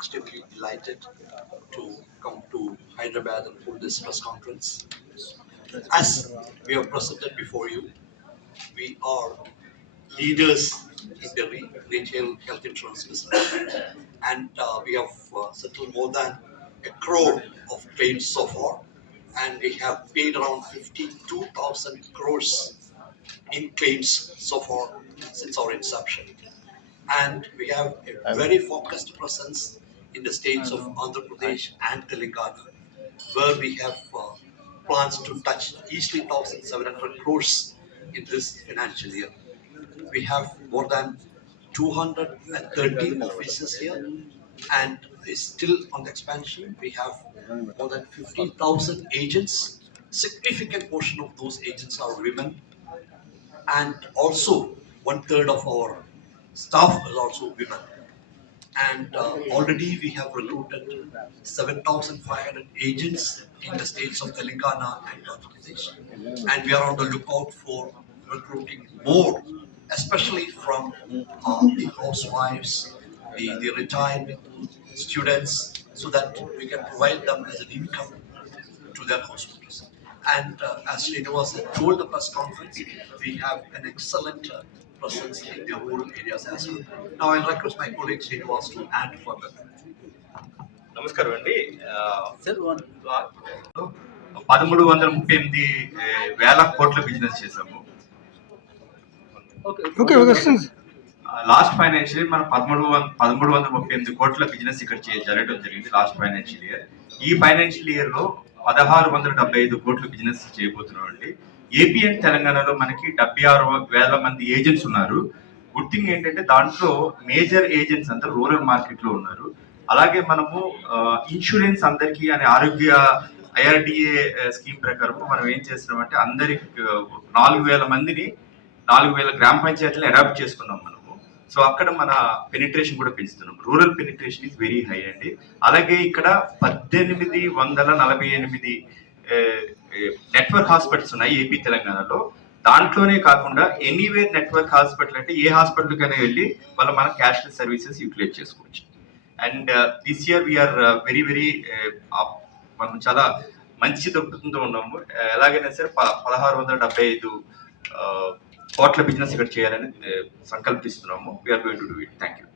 extremely delighted to come to Hyderabad and hold this press conference. As we have presented before you, we are leaders in the retail health insurance business, and we have settled more than a crore of claims so far, and we have paid around 52,000 crores in claims so far since our inception. And we have a very focused presence in the states of Andhra Pradesh and Telangana, where we have plans to touch easily 1,700 crores in this financial year. We have more than 230 offices here, and is still on the expansion. We have more than 15,000 agents. Significant portion of those agents are women, and also one third of our staff is also women. And already we have recruited 7,500 agents in the states of Telangana and Andhra Pradesh, and we are on the lookout for recruiting more, especially from the housewives, the retired students, so that we can provide them as an income to their householders. And as Srinivas had told the press conference, we have an excellent presence in the rural areas as well. Now I'll request my colleague Srinivas to add further. నమస్కారం అండి. 1338 కోట్ల బిజినెస్ చేసాము. Last financial year మనం 1338 కోట్ల business ఇక్కడ జరగడం జరిగింది last financial year. ఈ ఫైనాన్షియల్ ఇయర్ లో 1675 కోట్ల బిజినెస్ చేయబోతున్నాం అండి. ఏపీ అండ్ తెలంగాణలో మనకి 76,000 మంది ఏజెంట్స్ ఉన్నారు. గుడ్ థింగ్ ఏంటంటే దాంట్లో మేజర్ ఏజెంట్స్ అంతా రూరల్ మార్కెట్ లో ఉన్నారు. అలాగే మనము ఇన్సూరెన్స్ అందరికీ అనే ఆరోగ్య ఐఆర్డిఏ స్కీమ్ ప్రకారం మనం ఏం చేస్తున్నామంటే అందరికి 4,000 మందిని 4,000 గ్రామ పంచాయతీలను అడాప్ట్ చేసుకున్నాం మనము. సో అక్కడ మన పెనిట్రేషన్ కూడా పెంచుతున్నాం. Rural penetration is very high అండి. అలాగే ఇక్కడ 1848 నెట్వర్క్ హాస్పిటల్స్ ఉన్నాయి ఏపీ తెలంగాణలో. దాంట్లోనే కాకుండా ఎనీవేర్ నెట్వర్క్ హాస్పిటల్ అంటే ఏ హాస్పిటల్కైనా వెళ్ళి మన క్యాష్లెస్ సర్వీసెస్ యూటిలైజ్ చేసుకోవచ్చు. And this year we are very మనం చాలా మంచి దొరుకుతుందో ఉన్నాము. ఎలాగైనా సరే 1675 కోట్ల బిజినెస్ ఇక్కడ చేయాలని సంకల్పిస్తున్నాము. We're going to do it. Thank you.